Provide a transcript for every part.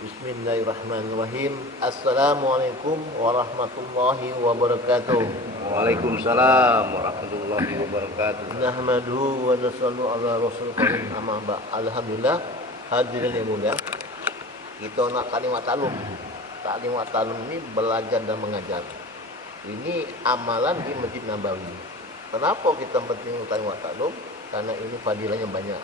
Bismillahirrahmanirrahim. Assalamualaikum warahmatullahi wabarakatuh. Waalaikumsalam warahmatullahi wabarakatuh. Nahmaduhu wa nasallu ala rasul karim amma ba'. Alhamdulillah, hadirin yang mulia. Kita nak kalimat ta'lum. Kalimat ta'lum ini belajar dan mengajar. Ini amalan di Masjid Nabawi. Kenapa kita penting kalimat ta'lum? Karena ini fadilahnya banyak.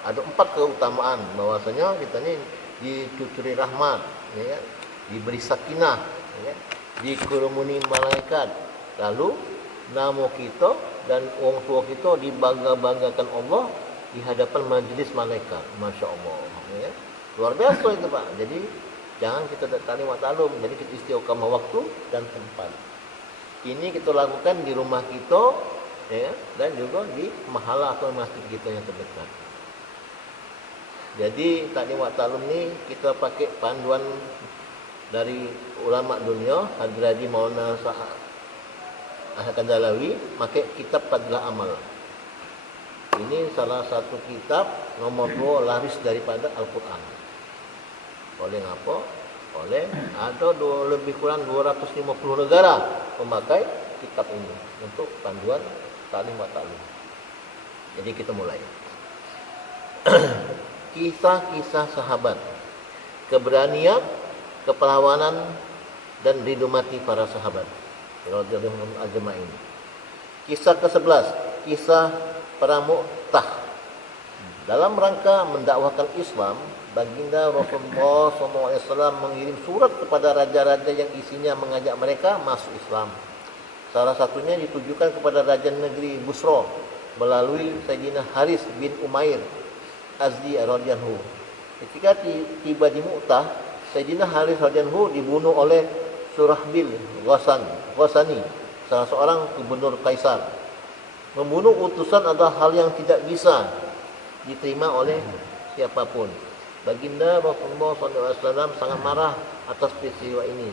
Ada 4 keutamaan bahwasanya kita ni dicucuri rahmat, ya, diberi sakinah, ya, dikerumuni malaikat, lalu nama kita dan orang tua kita dibangga-banggakan Allah di hadapan majlis malaikat. Masya Allah, ya. Luar biasa itu Pak. Jadi jangan kita kalimat ta'lum, jadi kita istiqamah waktu dan tempat. Ini kita lakukan di rumah kita, ya, dan juga di mahala atau masjid kita yang terdekat. Jadi taklimat ta'lum ni kita pakai panduan dari ulama dunia, Hadradi Maulana Ahmad Kandalawi, pakai kitab Fadlah Amal. Ini salah satu kitab nomor 2 laris daripada Al-Quran. Oleh apa? Oleh ada lebih kurang 250 negara memakai kitab ini untuk panduan taklimat ta'lum. Jadi kita mulai. Kisah-kisah sahabat, keberanian, kepahlawanan, dan ridho mati para sahabat radhiyallahu ajma'in. Kisah ke-11, kisah Perang Mu'tah. Dalam rangka mendakwahkan Islam, baginda Rasulullah SAW mengirim surat kepada raja-raja yang isinya mengajak mereka masuk Islam. Salah satunya ditujukan kepada raja negeri Busra melalui Sayyidina Haris bin Umair Azdi radhiyallahu. Ketika tiba di Mu'tah, Sayyidina Haris radhiyallahu dibunuh oleh Surahbil Ghasani, salah seorang gubernur kaisar. Membunuh utusan adalah hal yang tidak bisa diterima oleh siapapun. Baginda Rasulullah SAW sangat marah atas peristiwa ini.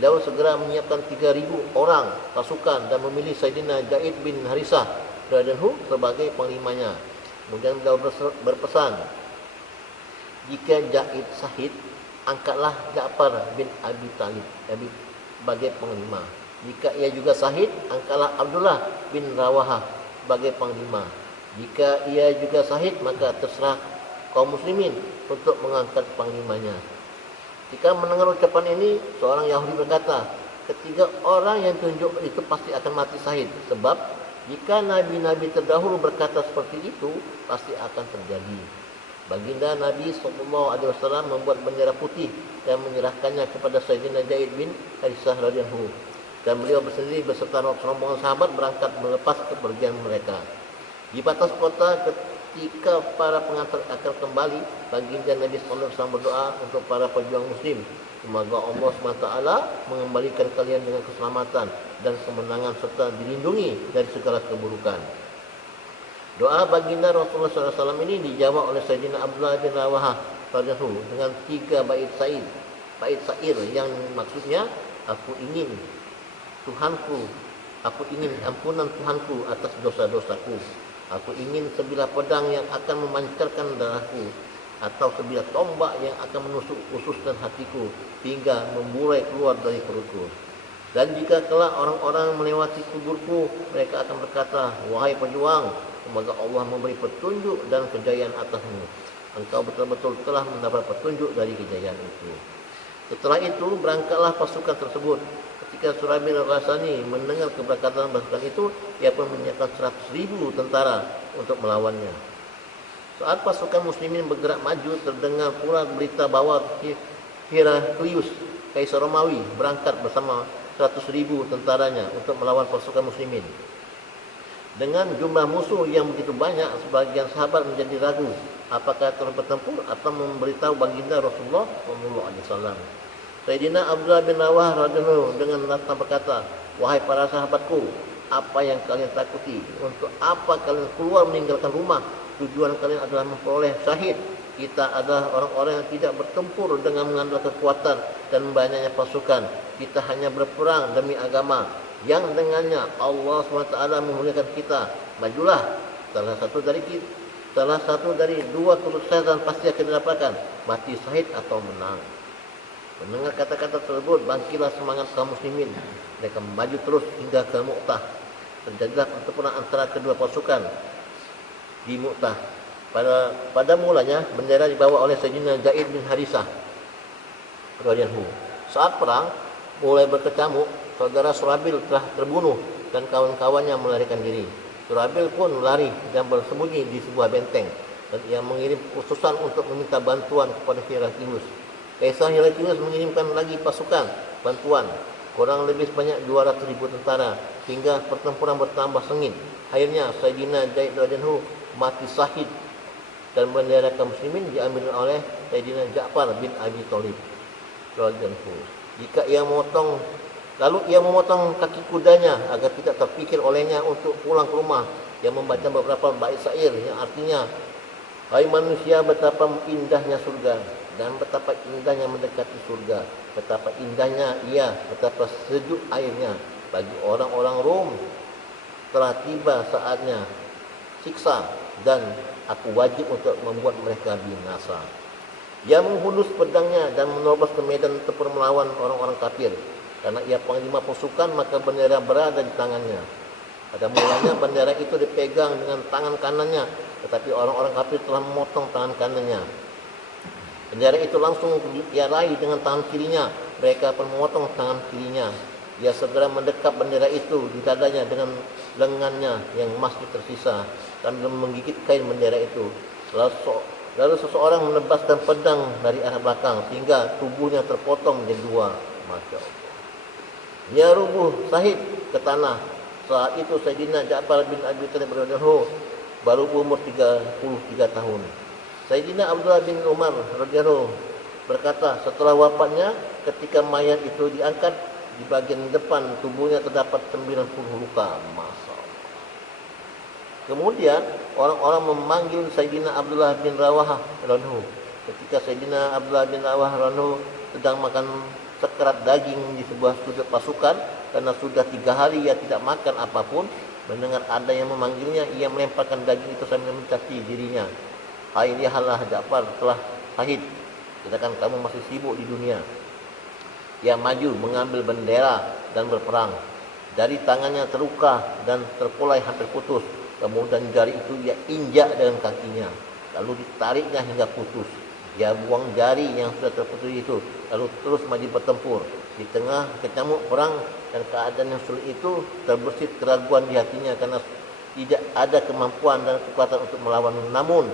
Beliau segera menyiapkan 3.000 orang pasukan dan memilih Sayyidina Zaid bin Harisah radhiyallahu sebagai panglimanya. Kemudian beliau berpesan, jika Zaid sahid, angkatlah Ja'far bin Abi Talib sebagai panglima. Jika ia juga sahid, angkatlah Abdullah bin Rawahah sebagai panglima. Jika ia juga sahid, maka terserah kaum muslimin untuk mengangkat panglimanya. Jika mendengar ucapan ini, seorang Yahudi berkata, ketiga orang yang tunjuk itu pasti akan mati sahid, sebab jika nabi-nabi terdahulu berkata seperti itu, pasti akan terjadi. Baginda Nabi SAW membuat bendera putih dan menyerahkannya kepada Sayyidina Zaid bin Harisah radhiyallahu. Dan beliau bersendiri beserta rombongan sahabat berangkat melepas kepergian mereka. Di batas kota, ketika para pengantar akan kembali, baginda Nabi SAW berdoa untuk para pejuang muslim. Semoga Allah SWT mengembalikan kalian dengan keselamatan dan kemenangan serta dilindungi dari segala keburukan. Doa baginda Rasulullah SAW ini dijawab oleh Sayyidina Abdullah bin Rawahah radhiyallahu dengan 3 bait syair yang maksudnya, aku ingin ampunan Tuhanku atas dosa-dosaku. Aku ingin sebilah pedang yang akan memancarkan darahku, atau sebilah tombak yang akan menusuk usus dan hatiku hingga memburai keluar dari perutku. Dan jika kelak orang-orang melewati kuburku, mereka akan berkata, wahai pejuang, semoga Allah memberi petunjuk dan kejayaan atasmu. Engkau betul-betul telah mendapat petunjuk dari kejayaan itu. Setelah itu berangkatlah pasukan tersebut. Ketika Surahbil Ghasani mendengar keberangkatan pasukan itu, ia pun menyiapkan 100.000 tentara untuk melawannya. Saat pasukan muslimin bergerak maju, terdengar pula berita bahwa Heraklius, Kaisar Romawi, berangkat bersama 100.000 tentaranya untuk melawan pasukan muslimin. Dengan jumlah musuh yang begitu banyak, sebagian sahabat menjadi ragu apakah terus bertempur atau memberitahu baginda Rasulullah SAW. Sayyidina Abdullah bin Rawahah radhiyallahu dengan lantang berkata, wahai para sahabatku, apa yang kalian takuti? Untuk apa kalian keluar meninggalkan rumah? Tujuan kalian adalah memperoleh syahid. Kita adalah orang-orang yang tidak bertempur dengan mengandalkan kekuatan dan banyaknya pasukan. Kita hanya berperang demi agama yang dengannya Allah SWT memuliakan kita. Majulah. Salah satu dari Salah satu dari dua kesuksesan pasti akan didapatkan, mati syahid atau menang. Mendengar kata-kata tersebut, bangkitlah semangat kaum muslimin. Mereka maju terus hingga ke Mu'tah. Terjadilah pertempuran antara kedua pasukan di Mu'tah. Pada mulanya bendera dibawa oleh Sayyidina Zaid bin Harisah radhiyallahu. Saat perang mulai berkecamuk, saudara Surabil telah terbunuh dan kawan-kawannya melarikan diri. Surabil pun lari dan bersembunyi di sebuah benteng, dan ia mengirim utusan untuk meminta bantuan kepada Heraklius. Kaisar Heraklius mengirimkan lagi pasukan bantuan, kurang lebih sebanyak 200.000 tentara, hingga pertempuran bertambah sengit. Akhirnya Sayyidina Zaid radhiyallahu mati syahid dan bendera kaum muslimin diambil oleh Sayyidina Ja'far bin Abi Thalib radhiyallahu. Lalu ia memotong kaki kudanya agar tidak terpikir olehnya untuk pulang ke rumah. Ia membaca beberapa bait syair yang artinya, hai manusia, betapa indahnya surga dan betapa indahnya mendekati surga, betapa indahnya ia, betapa sejuk airnya. Bagi orang-orang Rom telah tiba saatnya siksa, dan aku wajib untuk membuat mereka binasa. Ia menghunus pedangnya dan menerobos ke medan tempur melawan orang-orang kafir. Karena ia panglima pasukan, maka bendera berada di tangannya. Pada mulanya bendera itu dipegang dengan tangan kanannya, tetapi orang-orang kafir telah memotong tangan kanannya. Bendera itu langsung ia raih dengan tangan kirinya. Mereka pun memotong tangan kirinya. Ia segera mendekap bendera itu di dadanya dengan lengannya yang masih tersisa, sambil menggigit kain bendera itu. Lalu seseorang menebaskan pedang dari arah belakang sehingga tubuhnya terpotong menjadi dua. Masya Allah. Ia rubuh syahid ke tanah. Saat itu Sayyidina Ja'far bin Abi Thalib radhiyallahu baru umur 33 tahun. Sayyidina Abdullah bin Umar radhiyallahu berkata, setelah wafatnya, ketika mayat itu diangkat, di bagian depan tubuhnya terdapat 90 luka. Masya Allah. Kemudian orang-orang memanggil Sayyidina Abdullah bin Rawahah radhiyallahu. Ketika Sayyidina Abdullah bin Rawahah radhiyallahu sedang makan sekerat daging di sebuah sudut pasukan, karena sudah 3 hari ia tidak makan apapun, mendengar ada yang memanggilnya, ia melemparkan daging itu sambil mencaci dirinya. Hai lihatlah, Ja'far telah syahid, sedangkan kamu masih sibuk di dunia. Ia maju mengambil bendera dan berperang. Jari tangannya terluka dan terkulai hampir putus. Kemudian jari itu ia injak dengan kakinya, lalu ditariknya hingga putus. Dia buang jari yang sudah terputus itu, lalu terus maju bertempur. Di tengah kecamuk perang dan keadaan yang sulit itu, terbersit keraguan di hatinya karena tidak ada kemampuan dan kekuatan untuk melawan. Namun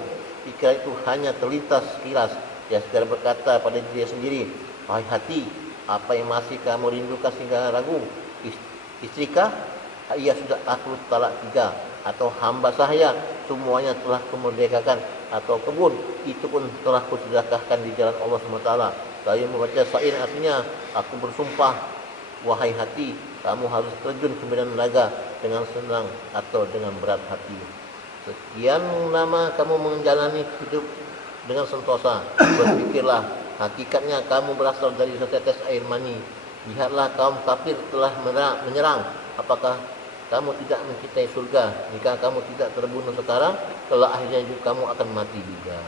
pikiran itu hanya terlintas sekilas. Dia segera berkata pada diri sendiri, wahai hati, apa yang masih kamu rindukan sehingga ragu? Istrikah? Ia sudah aku talak 3, atau hamba sahaya semuanya telah kumerdekakan, atau kebun itu pun telah kusedekahkan di jalan Allah SWT. Saya membaca syair artinya, aku bersumpah, wahai hati, kamu harus terjun ke medan laga dengan senang atau dengan berat hati. Sekian lama kamu menjalani hidup dengan sentosa. Berpikirlah, hakikatnya kamu berasal dari setetes air mani. Lihatlah, kaum kafir telah menyerang. Apakah kamu tidak mencintai surga? Jika kamu tidak terbunuh sekarang, kelak akhirnya juga kamu akan mati juga.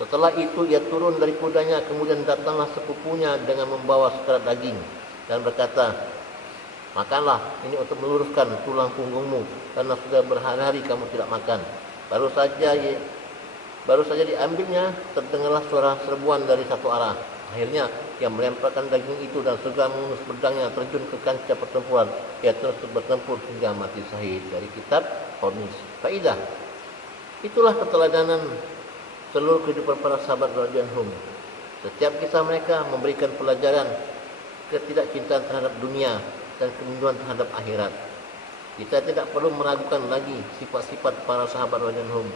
Setelah itu ia turun dari kudanya, kemudian datanglah sepupunya dengan membawa sekerat daging dan berkata, makanlah, ini untuk meluruskan tulang punggungmu, karena sudah berhari-hari kamu tidak makan. Baru saja diambilnya, terdengarlah suara serbuan dari satu arah. Akhirnya ia melemparkan daging itu dan segera mengunus pedangnya, terjun ke kancah pertempuran. Ia terus bertempur hingga mati syahid. Dari kitab Qornis. Faidah, itulah keteladanan seluruh kehidupan para sahabat radhiyallahu anhum. Setiap kisah mereka memberikan pelajaran ketidakcintaan terhadap dunia dan kerinduan terhadap akhirat. Kita tidak perlu meragukan lagi sifat-sifat para sahabat radhiyallahu anhum.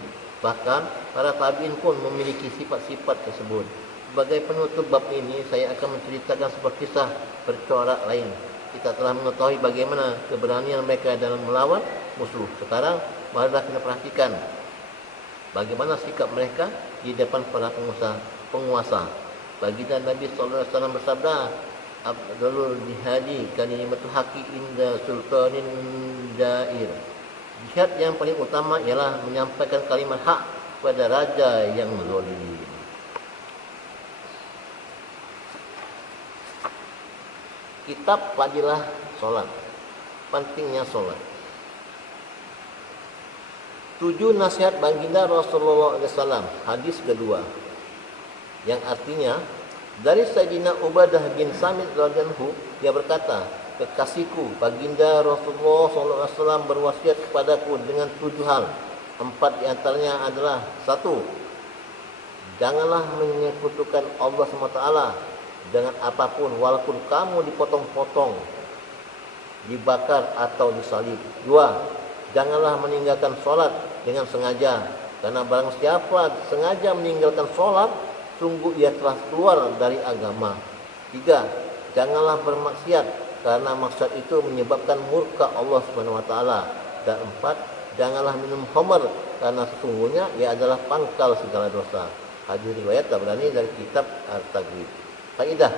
Bahkan para tabi'in pun memiliki sifat-sifat tersebut. Sebagai penutup bab ini, saya akan menceritakan sebuah kisah bercorak lain. Kita telah mengetahui bagaimana keberanian mereka dalam melawan musuh. Sekarang, marilah kita perhatikan bagaimana sikap mereka di depan para penguasa. Baginda Nabi SAW bersabda, Abdul jihadi kalimatu haqi inda sultanin dair. Jihad yang paling utama ialah menyampaikan kalimat hak kepada raja yang zalim. Kitab Fadilah Solat. Pentingnya solat. 7 nasihat baginda Rasulullah SAW. Hadis kedua, yang artinya dari Sayyidina Ubadah bin Samit radhiyallahu, dia berkata, kekasihku baginda Rasulullah SAW berwasiat kepadaku dengan 7 hal. 4 diantaranya adalah: 1. Janganlah menyekutukan Allah SWT dengan apapun, walaupun kamu dipotong-potong, dibakar atau disalib. 2. Janganlah meninggalkan solat dengan sengaja, karena barang siapa sengaja meninggalkan solat, sungguh ia telah keluar dari agama. 3. Janganlah bermaksiat, karena maksiat itu menyebabkan murka Allah SWT. Dan 4. Janganlah minum khamar, karena sesungguhnya ia adalah pangkal segala dosa. Hadis riwayat Tabrani dari kitab At-Taghib. Faedah: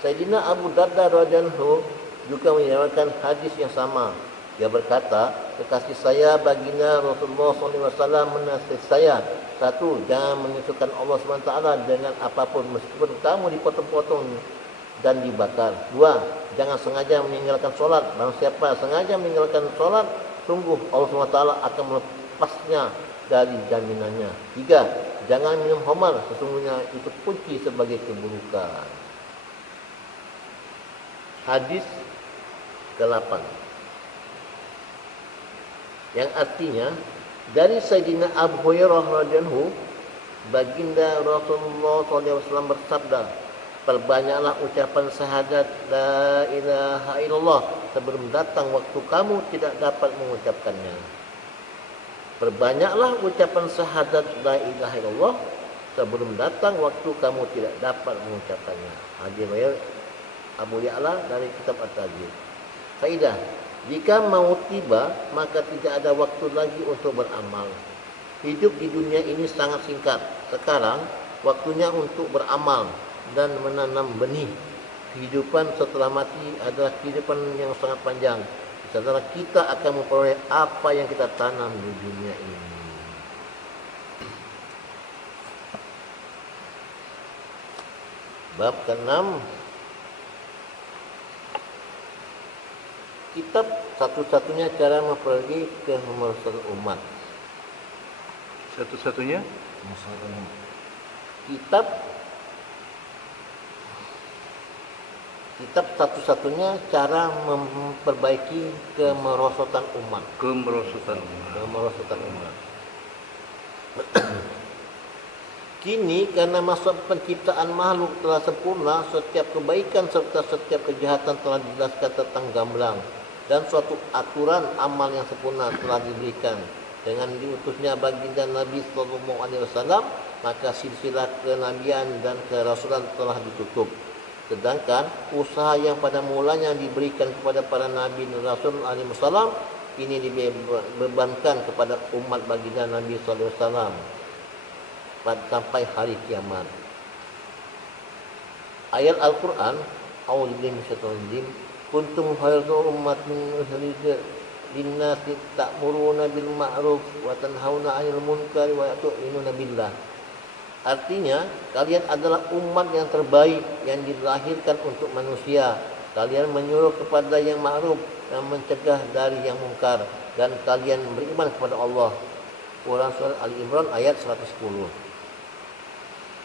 Sayyidina Abu Darda radhiyallahu juga menyebutkan hadis yang sama. Dia berkata, kekasih saya baginda Rasulullah SAW menasihat saya: 1. Jangan menyekutukan Allah SWT dengan apapun, meskipun kamu dipotong-potong dan dibakar. 2. Jangan sengaja meninggalkan solat. Barang siapa sengaja meninggalkan solat, sungguh Allah SWT akan melepasnya dari jaminannya. 3. Jangan minum khamar, sesungguhnya itu kunci sebagai keburukan. Hadis ke-8, yang artinya dari Sayyidina Abu Hurairah radhiyallahu, baginda Rasulullah SAW bersabda, perbanyaklah ucapan syahadat la ilaha illallah sebelum datang waktu kamu tidak dapat mengucapkannya. Perbanyaklah ucapan syahadat la ilaha illallah sebelum datang waktu kamu tidak dapat mengucapkannya. Hadis riwayat Abu Ya'la dari kitab At-Taghib. Faedah: jika maut tiba, maka tidak ada waktu lagi untuk beramal. Hidup di dunia ini sangat singkat. Sekarang waktunya untuk beramal dan menanam benih. Kehidupan setelah mati adalah kehidupan yang sangat panjang. Setelah kita akan memperoleh apa yang kita tanam di dunia ini. Bab ke-6, kitab satu-satunya cara memperoleh kemerdekaan umat. Satu-satunya kitab satu-satunya cara memperbaiki kemerosotan umat. kemerosotan. Kini karena masa penciptaan makhluk telah sempurna, setiap kebaikan serta setiap kejahatan telah dijelaskan tentang gamblang, dan suatu aturan amal yang sempurna telah diberikan. Dengan diutusnya baginda Nabi SAW, maka silsilah kenabian dan kerasulan telah ditutup. Sedangkan usaha yang pada mulanya diberikan kepada para Nabi dan Rasul SAW, ini dibebankan kepada umat baginda Nabi SAW sampai hari kiamat. Ayat Al-Quran, A'udzubillahi minasyaitonir rajim, kuntum khairu ummatin ukhrijat linnasi ta'muruna bil ma'ruf wa tanhauna 'anil munkari wa tu'minuna billah. Artinya, kalian adalah umat yang terbaik yang dilahirkan untuk manusia. Kalian menyuruh kepada yang ma'ruf dan mencegah dari yang munkar, dan kalian beriman kepada Allah. Quran surah Al-Imran ayat 110.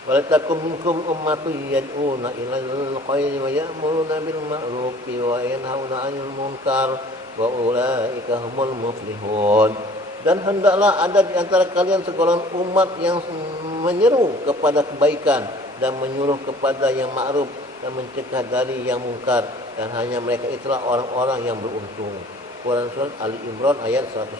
Walatakum minkum ummatun yad'una ilal khairi wa ya'muruna bil ma'ruf wa yanhauna 'anil munkar wa ulaika humul muflihun. Dan hendaklah ada di antara kalian segolongan umat yang menyeru kepada kebaikan dan menyuruh kepada yang ma'ruf dan mencegah dari yang mungkar, dan hanya mereka itulah orang-orang yang beruntung. Quran surah Ali Imran ayat 104.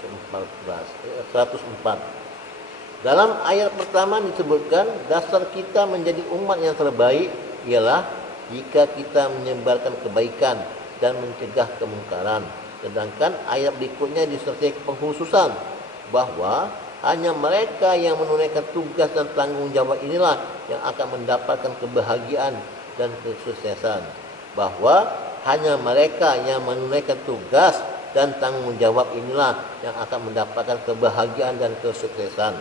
Dalam ayat pertama disebutkan dasar kita menjadi umat yang terbaik ialah jika kita menyebarkan kebaikan dan mencegah kemungkaran. Sedangkan ayat berikutnya disertai pengkhususan bahwa hanya mereka yang menunaikan tugas dan tanggung jawab inilah yang akan mendapatkan kebahagiaan dan kesuksesan. Bahwa hanya mereka yang menunaikan tugas dan tanggung jawab inilah yang akan mendapatkan kebahagiaan dan kesuksesan.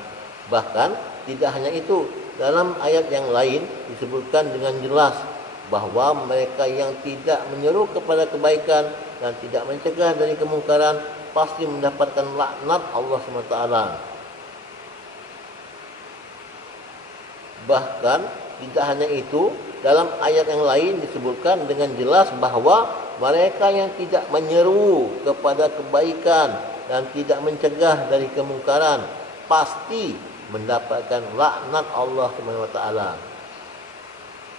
Bahkan tidak hanya itu, dalam ayat yang lain disebutkan dengan jelas bahwa mereka yang tidak menyeru kepada kebaikan dan tidak mencegah dari kemungkaran pasti mendapatkan laknat Allah SWT. Bahkan tidak hanya itu, dalam ayat yang lain disebutkan dengan jelas bahwa mereka yang tidak menyeru kepada kebaikan dan tidak mencegah dari kemungkaran pasti mendapatkan laknat Allah SWT.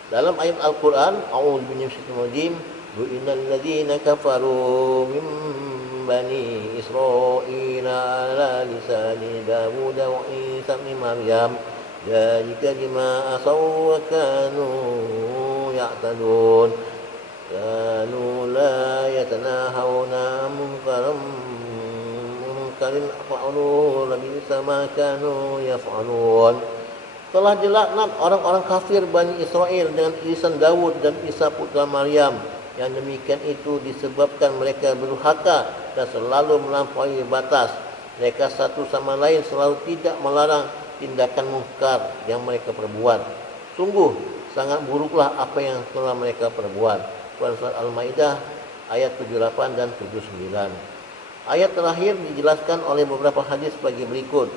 Dalam ayat Al-Quran, A'udzu billahi minasyaitonir rajim, "Innal ladzina kafaru min bani Israil ala lisani Dawud wa Isa bin Maryam dzalika bima asaw wa kanu ya'tadun kanu la yatanahawna munkarin fa'alu labisa ma kanu yaf'alun." Telah dilaknat orang-orang kafir Bani Israel dengan lisan Dawud dan Isa putra Maryam. Yang demikian itu disebabkan mereka berhaka dan selalu melampaui batas. Mereka satu sama lain selalu tidak melarang tindakan munkar yang mereka perbuat. Sungguh sangat buruklah apa yang telah mereka perbuat. Surat Al-Maidah ayat 78 dan 79. Ayat terakhir dijelaskan oleh beberapa hadis bagi berikut.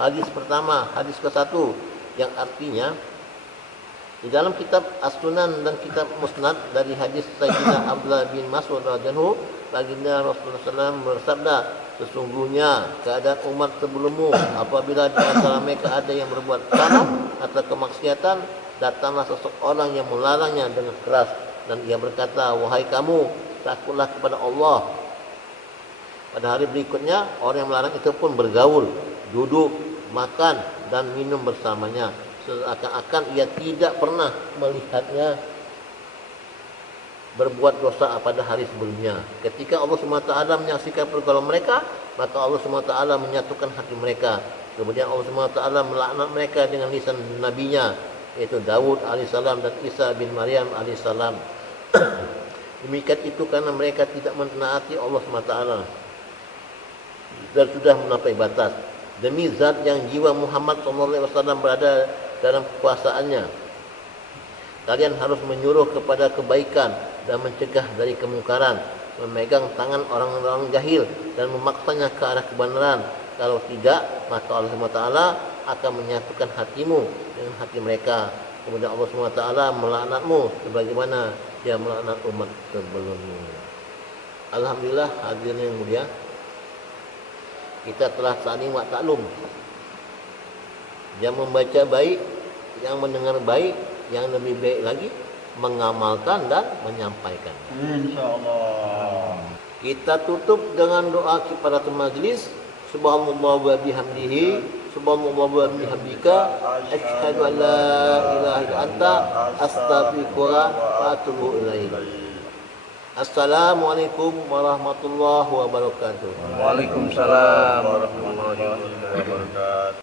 Hadis pertama, hadis ke-1 yang artinya di dalam kitab As-Sunan dan kitab Musnad dari hadis Sayyidina Abdullah bin Mas'ud radhiyallahu anhu, baginda Rasulullah SAW bersabda, "Sesungguhnya keadaan umat sebelummu apabila di antara mereka ada yang berbuat salah atau kemaksiatan, datanglah seseorang yang melarangnya dengan keras dan ia berkata, 'Wahai kamu, takutlah kepada Allah.' Pada hari berikutnya, orang yang melarang itu pun bergaul, duduk, makan dan minum bersamanya, seakan-akan ia tidak pernah melihatnya berbuat dosa pada hari sebelumnya. Ketika Allah SWT menyaksikan pergaulan mereka, maka Allah SWT menyatukan hati mereka. Kemudian Allah SWT melaknat mereka dengan lisan nabinya, yaitu Dawud alaihissalam dan Isa bin Maryam alaihissalam. Demikian itu karena mereka tidak menaati Allah SWT dan sudah melampaui batas. Demi zat yang jiwa Muhammad SAW berada dalam kekuasaannya, kalian harus menyuruh kepada kebaikan dan mencegah dari kemungkaran, memegang tangan orang-orang jahil dan memaksanya ke arah kebenaran. Kalau tidak, maka Allah SWT akan menyatukan hatimu dengan hati mereka. Kemudian Allah SWT melaknatmu sebagaimana dia melaknat umat sebelummu. Alhamdulillah, hadirin yang mulia, kita telah saling taklum. Yang membaca baik, yang mendengar baik, yang lebih baik lagi mengamalkan dan menyampaikan. Insyaallah. Kita tutup dengan doa kepada majlis. Subhanallah wa bihamdihi, subhanallah wa bihamdika, asyhadu an la ilaha illa anta, astaghfiruka wa atubu ilaik. Assalamualaikum warahmatullahi wabarakatuh. Waalaikumsalam warahmatullahi wabarakatuh.